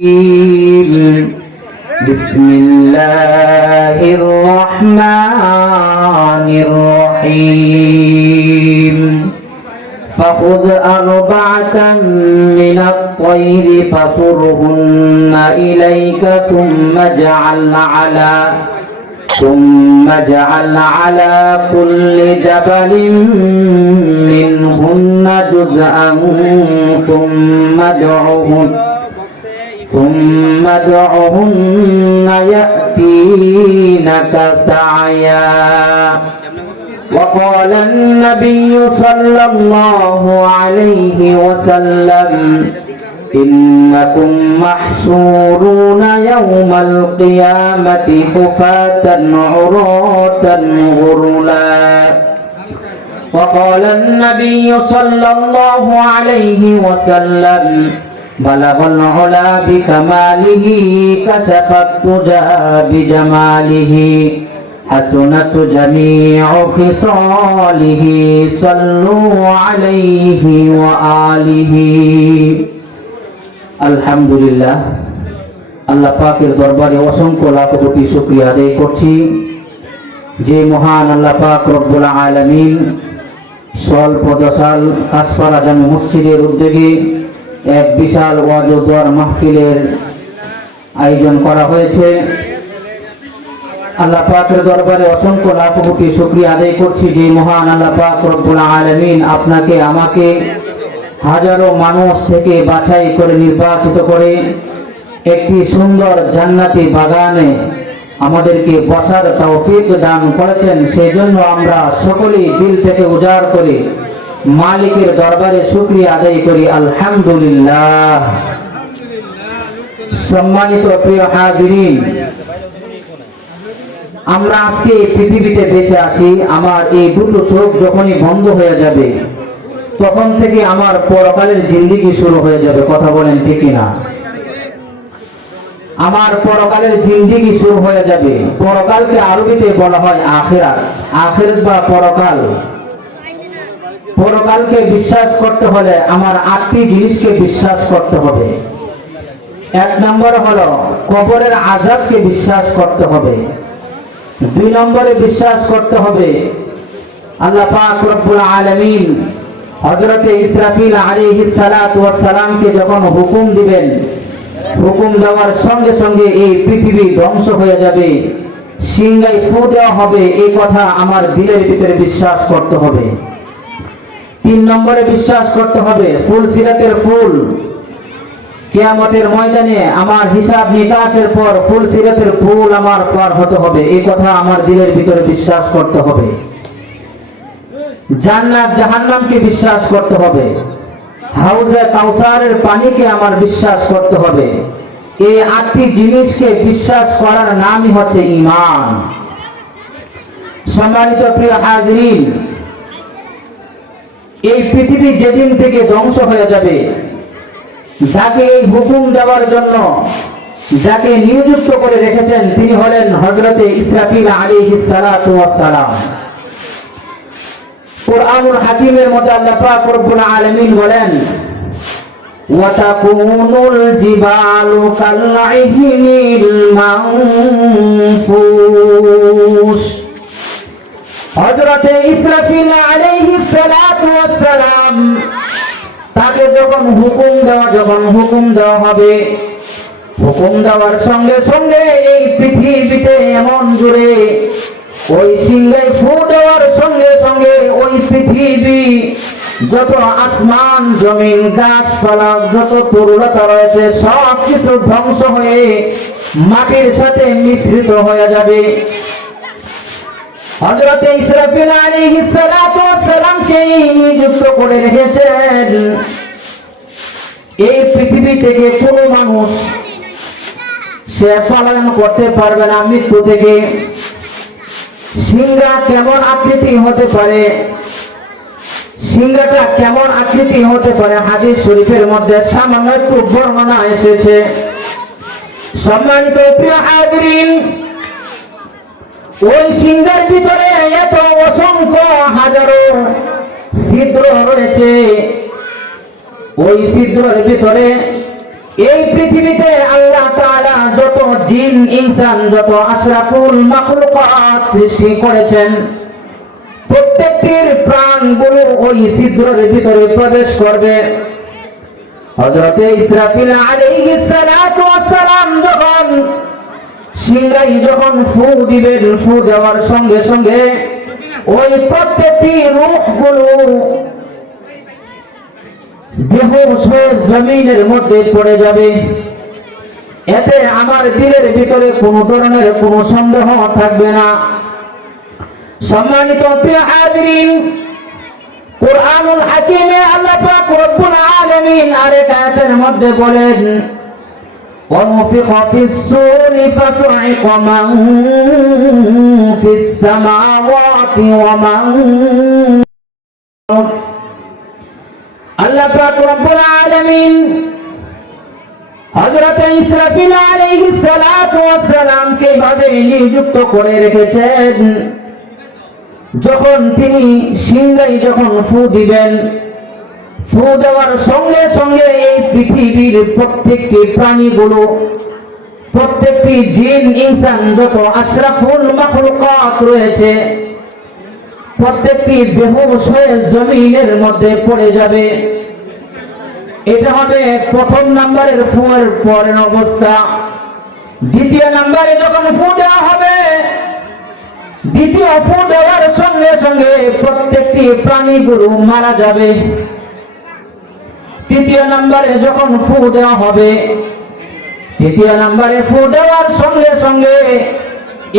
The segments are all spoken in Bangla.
بسم الله الرحمن الرحيم فخذ أربعة من الطير فصرهن إليك ثم اجعل على كل جبل منهن جزءا ثم ادعهن يأتينك سعيا وقال النبي صلى الله عليه وسلم إنكم محشورون يوم القيامة حفاة عراة غرلا وقال النبي صلى الله عليه وسلم بلغ العلا بكماله كشف الدجى بجماله حسنت جميع خصاله صلوا عليه وآله আলহামদুলিল্লাহ আল্লাহ পাকের দরবারে অসংখ্য লাখ কোটি শুকরিয়া আদায় করছি যে মহান আল্লাহ পাক রব্বুল আলামিন স্বল্প দশাল কাসপাড়া জামে মসজিদের উদ্যোগে এক বিশাল ওয়াজ ও দোয়ার মাহফিলের আয়োজন করা হয়েছে। আল্লাহ পাকের দরবারে অসংখ্য লাখ কোটি শুকরিয়া আদায় করছি যে মহান আল্লাহ পাক রব্বুল আলামিন আপনাকে আমাকে হাজারো মানুষ থেকে বাছাই করে নির্বাচিত করে একটি সুন্দর জান্নাতি বাগানে আমাদেরকে বসার তৌফিক দান করেছেন। সেই জন্য আমরা সকলেই দিল থেকে উজাড় করে মালিকের দরবারে শুকরিয়া আদায় করি আলহামদুলিল্লাহ। সম্মানিত প্রিয় হাজিরিন, আমরা আজকে পৃথিবীতে বেঁচে আছি। আমার এই দুটো চোখ যখনই বন্ধ হয়ে যাবে তখন থেকে আমার পরকালের জিন্দেগি শুরু হয়ে যাবে। কথা বলেন ঠিক না? আমার পরকালের জিন্দেগি শুরু হয়ে যাবে। পরকালকে আরবিতে বলা হয় আখিরাত। আখিরাত বা পরকাল। পরকালকে বিশ্বাস করতে হলে আমার 8টি জিনিসকে বিশ্বাস করতে হবে। 1 নম্বর হলো কবরের আযাবকে বিশ্বাস করতে হবে। 2 নম্বরে বিশ্বাস করতে হবে আল্লাহ পাক রব্বুল আলামিন হযরতে ইসরাফিল আলাইহিস সালাতু ওয়াস সালামকে যখন হুকুম দিবেন, হুকুম দেওয়ার সঙ্গে সঙ্গে এই পৃথিবী ধ্বংস হয়ে যাবে, সিংহায় ফু দেওয়া হবে, এই কথা আমার দিলের ভিতরে বিশ্বাস করতে হবে। 3 নম্বরে বিশ্বাস করতে হবে ফুল সিরাতের ফুল কিয়ামতের ময়দানে আমার হিসাব নিকাশের পর ফুল সিরাতের ফুল আমার পার হতে হবে, এই কথা আমার দিলের ভিতরে বিশ্বাস করতে হবে। জান্নাত জাহান্নামকে বিশ্বাস করতে হবে। হাউজে কাউসারের পানিকে আমার বিশ্বাস করতে হবে। এই 8টি জিনিসকে বিশ্বাস করার নামই হচ্ছে ঈমান। সম্মানিত প্রিয় হাজিরিন, এই পৃথিবী যেদিন থেকে ধ্বংস হয়ে যাবে, যাকে এই হুকুম দেওয়ার জন্য যাকে নিযুক্ত করে রেখেছেন তিনি হলেন হযরতে ইসরাফিল আলাইহিস সালাতু ওয়াস সালাম। কুরআনুল হাকিমের মধ্যে আল্লাহ পাক রব্বুল আলামিন বলেন ওয়া তাকুনুল জিবালু কালইহিনিল মানফুস। হযরতে ইসরাফিল আলাইহিস সালাতু ওয়াস সালাম তাকে যখন হুকুম দেওয়া হবে, হুকুম দেওয়ার সঙ্গে সঙ্গে এই পৃথিবীতে এমন জোরে ওই সিংহায় ফু দেওয়ার সঙ্গে সঙ্গে ওই পৃথিবী যত আসমান জমিন গাছপালা যত তরুলতা রয়েছে সব কিছু ধ্বংস হয়ে মাটির সাথে মিশ্রিত হয়ে যাবে। হযরত ইসরাফিল আলাইহিস সালাতু ওয়াস সালামকে নিযুক্ত করে রেখেছেন এই পৃথিবী থেকে কোনো মানুষ সে পলায়ন করতে পারবে না মৃত্যু থেকে। সিংহা কেমন আকৃতি হতে পারে, সিংহাটা কেমন আকৃতি হতে পারে হাদিস শরীফের মধ্যে সামান্য একটু বর্ণনা এসেছে। সম্মানিত প্রিয় হাজিরিন, ওই সিংহের ভিতরে এত অসংখ্য হাজারো ছিদ্র রয়েছে। ওই ছিদ্রের ভিতরে এই পৃথিবীতে ইনসান যত আশরাফুল মাখলুকাত সৃষ্টি করেছেন প্রত্যেকটির প্রাণগুলো ওই ছিদ্রের ভিতরে প্রবেশ করবে। হযরত ইসরাফিল আলাইহিস সালাতু ওয়াস সালাম যখন সিংহায় যখন ফু দিবেন, ফু দেওয়ার সঙ্গে সঙ্গে ওই প্রত্যেকটি রূহগুলো বেহুশ হয়ে জমিনের মধ্যে পড়ে যাবে। এতে আমার দিলের ভিতরে কোনো ধরনের কোনো সন্দেহ থাকবে না। সম্মানিত প্রিয় হাজিরিন, কুরআনুল হাকিমে আল্লাহ পাক রব্বুল আলামিন আরেক আয়াতের মধ্যে বলেন, وَنُفِخَ فِي الصُّورِ فَصَعِقَ مَن فِي السَّمَاوَاتِ وَمَن আল্লাহ পাক রব্বুল আলামিন হযরত ইসরাফিল আলাইহিস সালাতু ওয়াস সালামকে ভাবে নিযুক্ত করে রেখেছেন। যখন তিনি সিংহায় যখন ফু দিবেন, ফু দেওয়ার সঙ্গে সঙ্গে এই পৃথিবীর প্রত্যেকটি প্রাণীগুলো, প্রত্যেকটি জিন ইনসান যত আশরাফুল মাখলুকাত রয়েছে প্রত্যেকটি বেহুশ হয়ে জমিনের মধ্যে পড়ে যাবে। এটা হবে প্রথম নাম্বারের ফুয়ের পরের অবস্থা। দ্বিতীয় নাম্বারে যখন ফু দেওয়া হবে, দ্বিতীয় ফু দেওয়ার সঙ্গে সঙ্গে প্রত্যেকটি প্রাণীগুলো মারা যাবে। তৃতীয় নাম্বারে যখন ফু দেওয়া হবে, তৃতীয় নাম্বারে ফু দেওয়ার সঙ্গে সঙ্গে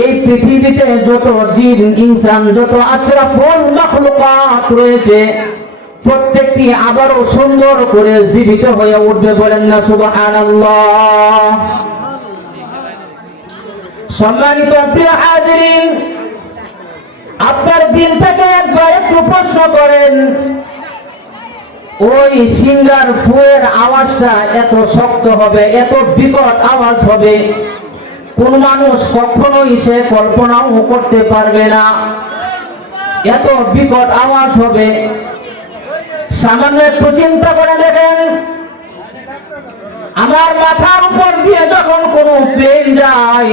এই পৃথিবীতে যত জিন ইনসান যত আশরাফুল মাখলুকাত রয়েছে প্রত্যেকটি আবারও সুন্দর করে জীবিত হয়ে উঠবে। বলেন না সুবহানাল্লাহ। সম্মানিত প্রিয় হাজিরিন, আপনার দিল থেকে একবার একটু প্রশ্ন করেন, ওই সিংহার ফুয়ের আওয়াজটা এত শক্ত হবে, এত বিকট আওয়াজ হবে, কোন মানুষ কখনোই সে কল্পনাও করতে পারবে না। এত বিকট আওয়াজ হবে। সামান্য একটু চিন্তা করে দেখেন, আমার মাথার উপর দিয়ে যখন কোনো প্লেন যায়,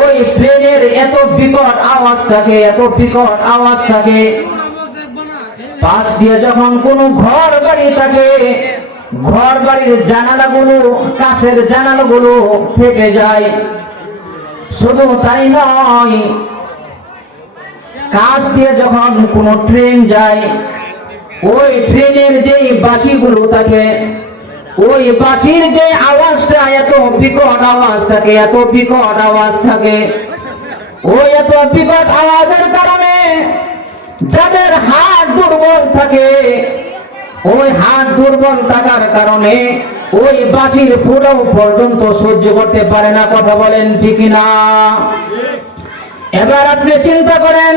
ওই প্লেনের এত বিকট আওয়াজ থাকে, এত বিকট আওয়াজ থাকে। পাশ দিয়ে যখন কোনো ঘর বাড়ি থাকে, ঘর বাড়ির জানালাগুলো, কাছের জানালাগুলো ফেটে যায়। শুধু তাই নয়, কাছ দিয়ে যখন কোনো ট্রেন যায়, ওই ট্রেনের যে বাঁশিগুলো থাকে, ওই বাঁশির যে আওয়াজটা এত বিকট আওয়াজ থাকে, এত বিকট আওয়াজ থাকে। ওই এত বিকট আওয়াজের কারণে যাদের হাত দুর্বল থাকে, ওই হাত দুর্বল থাকার কারণে ওই বাঁশির ফুটাও পর্যন্ত সহ্য করতে পারে না। কথা বলেন ঠিক না? এবার আপনি চিন্তা করেন,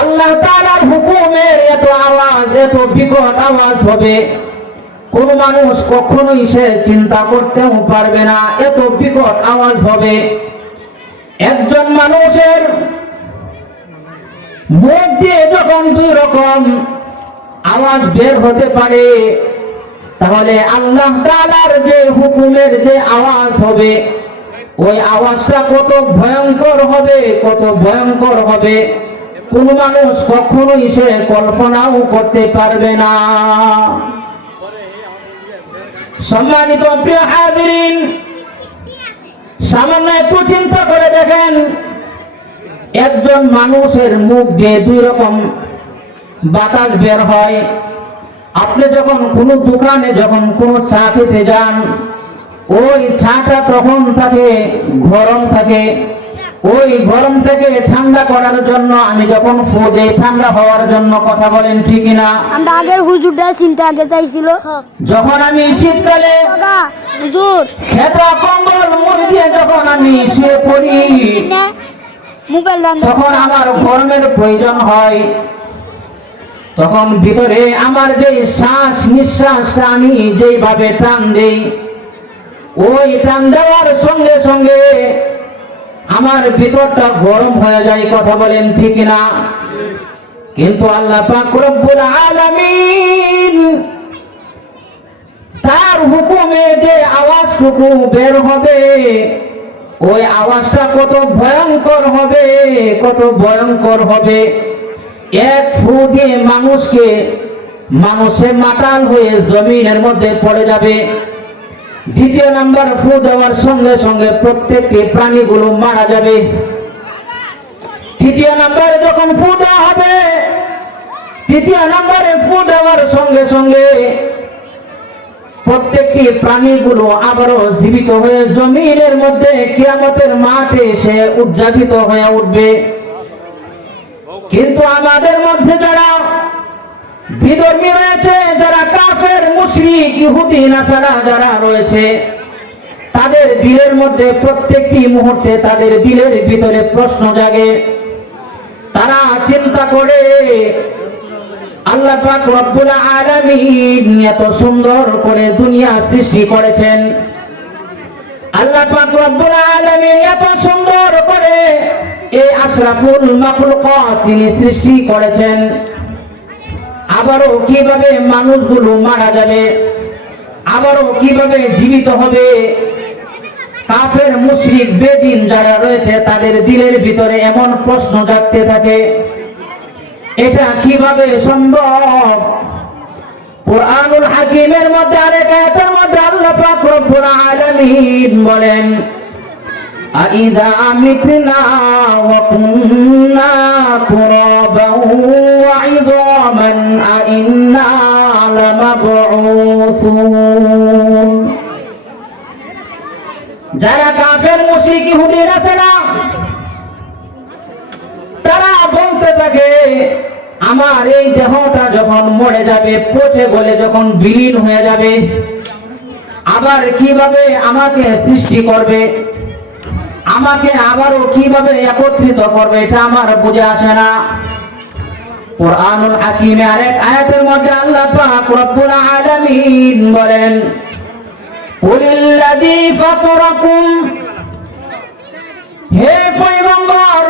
আল্লাহ তাআলার হুকুমের এত আওয়াজ, এত বিকট আওয়াজ হবে, কোন মানুষ কখনোই সে চিন্তা করতেও পারবে না এত বিকট আওয়াজ হবে। একজন মানুষের মুখ দিয়ে যখন দুই রকম আওয়াজ বের হতে পারে, তাহলে আল্লাহ তাআলার যে হুকুমের যে আওয়াজ হবে, ওই আওয়াজটা কত ভয়ঙ্কর হবে, কত ভয়ঙ্কর হবে, কোন মানুষ কখনোই সে কল্পনাও করতে পারবে না। সম্মানিত প্রিয় হাজিরিন, সামান্য একটু চিন্তা করে দেখেন, একজন মানুষের মুখ দিয়ে দুই রকম বাতাস বের হয়। আপনি যখন কোনো দোকানে যখন কোনো চা খেতে যান, ওই চাটা তখন থাকে গরম থাকে, ওই গরমটাকে ঠান্ডা করার জন্য আমি যখন ফু দেই ঠান্ডা হওয়ার জন্য। কথা বলেন ঠিক না? আমরা আগের হুজুরটা চিন্তা আগে চাইছিল, যখন আমি শীতকালে হুজুর খেতা কম্বল মুড়ি দিয়ে যখন আমি শুয়ে পড়ি, মোবাইল তখন আমার গরমের প্রয়োজন হয়। তখন ভিতরে আমার যে শ্বাস নিঃশ্বাসটা আমি যেভাবে টান দেই, ওই টান দেওয়ার সঙ্গে সঙ্গে আমার ভিতরটা গরম হয়ে যায়। কথা বলেন ঠিক না? কিন্তু আল্লাহ পাক রব্বুল আলামিন তার হুকুমে যে আওয়াজটুকু বের হবে, ওই আওয়াজটা কত ভয়ঙ্কর হবে, কত ভয়ঙ্কর হবে। এক ফু দিয়ে মানুষে মাতাল হয়ে জমিনের মধ্যে পড়ে যাবে। দ্বিতীয় নাম্বার ফু দেওয়ার সঙ্গে সঙ্গে প্রত্যেকটি প্রাণীগুলো মারা যাবে। তৃতীয় নাম্বারে যখন ফু দেওয়া হবে, তৃতীয় নাম্বারে ফু দেওয়ার সঙ্গে সঙ্গে প্রত্যেকটি প্রাণীগুলো আবারও জীবিত হয়ে জমিনের মধ্যে কিয়ামতের মাঠে এসে উদযাপিত হয়ে উঠবে। কিন্তু আমাদের মধ্যে যারা বিধর্মী রয়েছে, যারা কাফের, মুশরিক, ইহুদি, নাসারা যারা রয়েছে, তাদের দিলের মধ্যে প্রত্যেকটি মুহূর্তে তাদের দিলের ভিতরে প্রশ্ন জাগে। তারা চিন্তা করে, আল্লাহ পাক রব্বুল আলামিন এত সুন্দর করে দুনিয়া সৃষ্টি করেছেন, আল্লাহ পাক রব্বুল আলামিন এত সুন্দর করে এই আশরাফুল মাখলুকাত তিনি সৃষ্টি করেছেন, আবারও কিভাবে মানুষগুলো মারা যাবে, আবারও কিভাবে জীবিত হবে? কাফের, মুশরিক, বেদিন যারা রয়েছে তাদের দিলের ভিতরে এমন প্রশ্ন জাগতে থাকে, এটা কিভাবে সম্ভব? কুরআনুল হাকিমের মধ্যে আরেক আয়াতের মধ্যে আল্লাহ পাক রব্বুল আলামিন বলেন, আইদা মিতনা ওয়া কুননা তুরাবান ওয়া ইযামান আইন্না লামাবউসুন। যারা কাফের, মুশরিক, ইহুদি, নাসারা তারা বলতে থাকে, আমার এই দেহটা যখন মরে যাবে, পচে গলে যখন বিলীন হয়ে যাবে, আবার কিভাবে আমাকে সৃষ্টি করবে, আমাকে আবারও কিভাবে একত্রিত করবে, এটা আমার বুঝে আসে না। কুরআনুল হাকিমে আরেক আয়াতের মধ্যে আল্লাহ পাক রব্বুল আলামিন বলেন, কুলিল্লাযী ফাতারাকুম, হে পয়গম্বর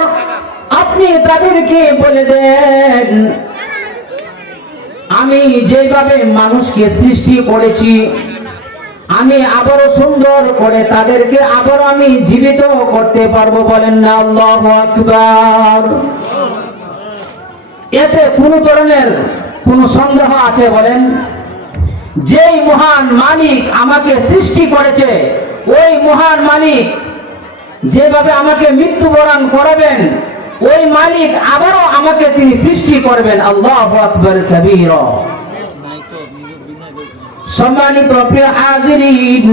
আপনি তাদেরকে বলে দেন, আমি যেভাবে মানুষকে সৃষ্টি করেছি, আমি আবারও সুন্দর করে তাদেরকে আবারও আমি জীবিত করতে পারবো। বলেন না আল্লাহু আকবার। এতে কোন ধরনের কোন সন্দেহ আছে? বলেন, যেই মহান মালিক আমাকে সৃষ্টি করেছে, ওই মহান মালিক যেভাবে আমাকে মৃত্যুবরণ করাবেন, ওই মালিক আবারও আমাকে তিনি সৃষ্টি করবেন। আল্লাহু আকবার কাবীরা। সম্মানিত প্রিয় হাজিরিন,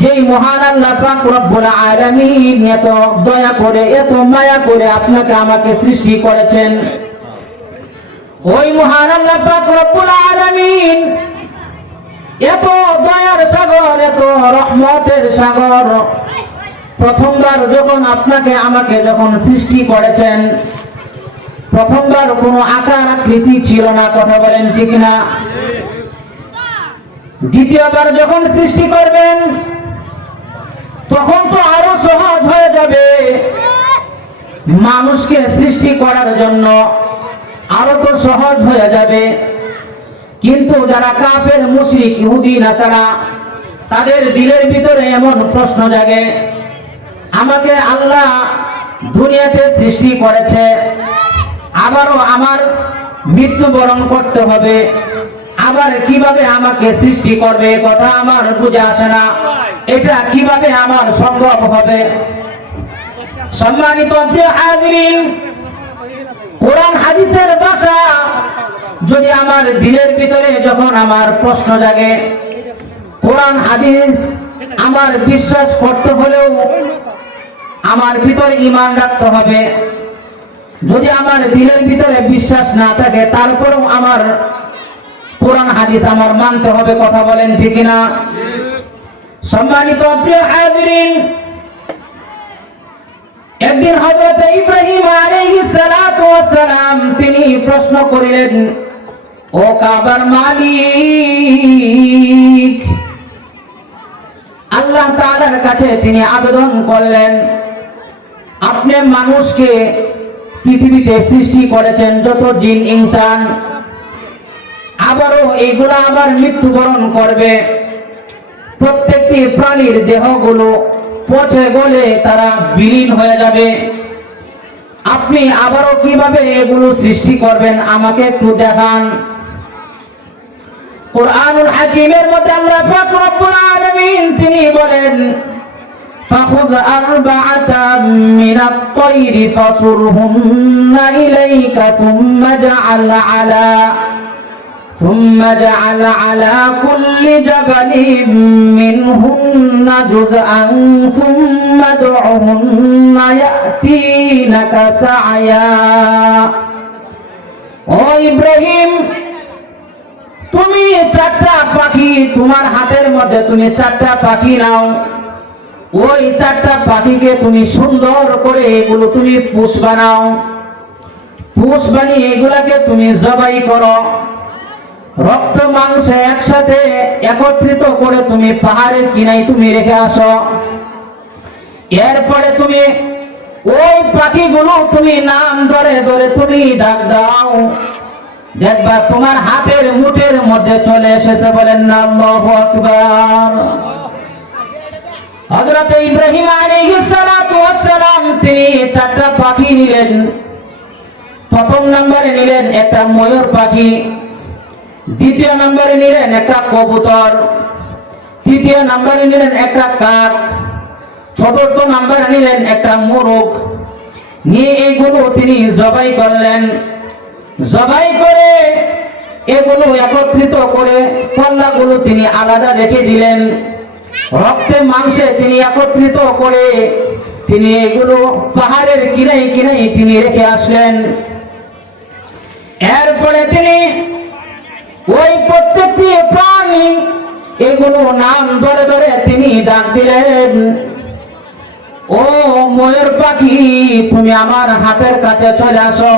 যেই মহান আল্লাহ পাক রব্বুল আলামিন এত দয়া করে, এত মায়া করে আপনাকে আমাকে সৃষ্টি করেছেন, ওই মহান আল্লাহ পাক রব্বুল আলামিন এত দয়ার সাগর, এত রহমতের সাগর, প্রথমবার যখন আপনাকে আমাকে যখন সৃষ্টি করেছেন, প্রথমবার কোনো আকার আকৃতি ছিল না, কথা বলেন ঠিক না? দ্বিতীয়বার যখন সৃষ্টি করবেন তখন তো আরো সহজ হয়ে যাবে। মানুষকে সৃষ্টি করার জন্য আরো তো সহজ হয়ে যাবে। কিন্তু যারা কাফের, মুশরিক, ইহুদি, নাসারা, তাদের দিলের ভিতরে এমন প্রশ্ন জাগে, আমাকে আল্লাহ দুনিয়াতে সৃষ্টি করেছে, আবারও আমার মৃত্যুবরণ করতে হবে, আবার কিভাবে আমাকে সৃষ্টি করবে, কথা আমার বুঝে আসে না। এটা কিভাবে আমার সম্ভব হবে? সম্মানিত প্রিয় হাজিরিন, কোরআন হাদিসের ভাষা যদি আমার দিলের ভিতরে যখন আমার প্রশ্ন জাগে, কোরআন হাদিস আমার বিশ্বাস করতে হলেও আমার ভিতরে ঈমান রাখতে হবে। যদি আমার দিলের ভিতরে বিশ্বাস না থাকে, তারপরেও আমার কোরআন হাদিস আমার মানতে হবে, কথা বলেন ঠিক না? সম্মানিত প্রিয় হাজিরিন, একদিন হযরত ইব্রাহিম আলাইহিস সালাতু ওয়াস সালাম তিনি প্রশ্ন করিলেন, ও কাবার মালিক, আল্লাহ তাআলার কাছে তিনি আবেদন করলেন, আপনি মানুষকে পৃথিবীতে সৃষ্টি করেছেন, যত জিন ইনসান, আবারও এইগুলা আবার মৃত্যুবরণ করবে। প্রত্যেকটি প্রাণীর দেহগুলো পচে গলে তারা বিলীন হয়ে যাবে। আপনি আবারও কিভাবে এগুলো সৃষ্টি করবেন আমাকে একটু দেখান। কুরআনুল হাকীমের মধ্যে আল্লাহ পাক রব্বুল আলামিন তিনি বলেন, فخذ أربعة من الطير فصرهن إليك ثم اجعل على كل جبل منهن جزءا ثم ادعهن يأتينك سعيا। ও ইব্রাহিম, তুমি চারটা পাখি তোমার হাতের মধ্যে, তুমি চারটা পাখি নাও। ওই চারটা পাখিকে তুমি সুন্দর করে এগুলো তুমি পুষ বানাও। পুষ বানিয়ে এগুলাকে তুমি জবাই করো। রক্ত মাংস একসাথে একত্রিত করে তুমি পাহাড়ের কিনাই তুমি রেখে আসো। এরপরে তুমি ওই পাখিগুলো তুমি নাম ধরে ধরে তুমি ডাক দাও। দেখবা তোমার হাতের মুঠের মধ্যে চলে এসেছে। বলেন না আল্লাহু আকবার। হযরত ইব্রাহিম আলাইহিস সালাতু ওয়াস সালাম তিনি চারটা পাখি নিলেন। প্রথম নম্বরে নিলেন একটা ময়ূর পাখি, দ্বিতীয় নম্বরে নিলেন একটা কবুতর, তৃতীয় নম্বরে নিলেন একটা কাক, চতুর্থ নম্বরে নিলেন একটা মোরগ। নিয়ে এগুলো তিনি জবাই করলেন। জবাই করে এগুলো একত্রিত করে কল্লাগুলো তিনি আলাদা রেখে দিলেন। রক্তে মাংসে তিনি একত্রিত করে তিনি এগুলো পাহাড়ের কিনাই কিনাই তিনি রেখে আসলেন। এরপরে তিনি ওই প্রত্যেকটি প্রাণী এগুলো নাম ধরে ধরে তিনি ডাক দিলেন, ও ময়ূর পাখি তুমি আমার হাতের কাছে চলে আসো।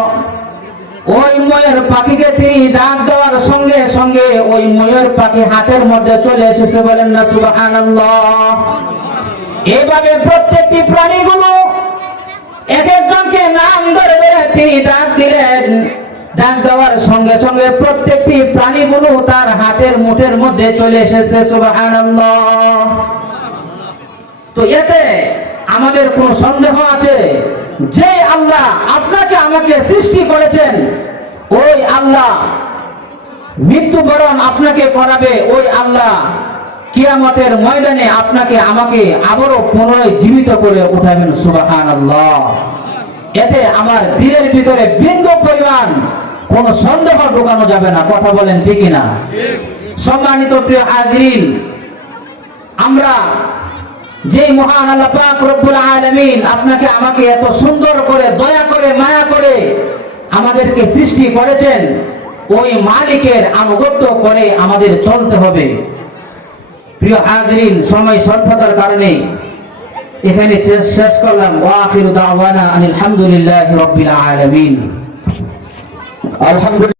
ওই ময়ূর পাখিকে তিনি ডাক দেওয়ার সঙ্গে সঙ্গে ওই ময়ূর পাখি হাতের মধ্যে চলে এসেছে। বলেন না সুবহানাল্লাহ। এভাবে প্রত্যেকটি প্রাণীগুলো এক একজনকে নাম ধরে ধরে তিনি ডাক দিলেন। ডাক দেওয়ার সঙ্গে সঙ্গে প্রত্যেকটি প্রাণীগুলো তার হাতের মুঠের মধ্যে চলে এসেছে। সুবহানাল্লাহ। তো এতে আমাদের কোন সন্দেহ আছে? যে আল্লাহ আপনাকে আমাকে সৃষ্টি করেছেন, ওই আল্লাহ মৃত্যুবরণ আপনাকে করাবে। ওই আল্লাহ কিয়ামতের ময়দানে আপনাকে আমাকে আবারও পুনরায় জীবিত করে উঠাবেন। সুবহানাল্লাহ। এতে আমার দিলের ভিতরে বিন্দু পরিমাণ কোন সন্দেহ ঢোকানো যাবে না। কথা বলেন ঠিক না? সম্মানিত প্রিয় হাজিরিন, আমরা যে মহান আল্লাহ পাক রব্বুল আলামিন আপনাকে আমাকে এত সুন্দর করে দয়া করে মায়া করে আমাদেরকে সৃষ্টি করেছেন, ওই মালিকের আনুগত্য করে আমাদের চলতে হবে। প্রিয় হাজিরিন, সময় স্বল্পতার কারণে এখানে শেষ করলাম। ওয়া আখিরু দাওয়ানা আনিল হামদুলিল্লাহি রাব্বিল আলামিন। আলহামদুলিল্লাহ।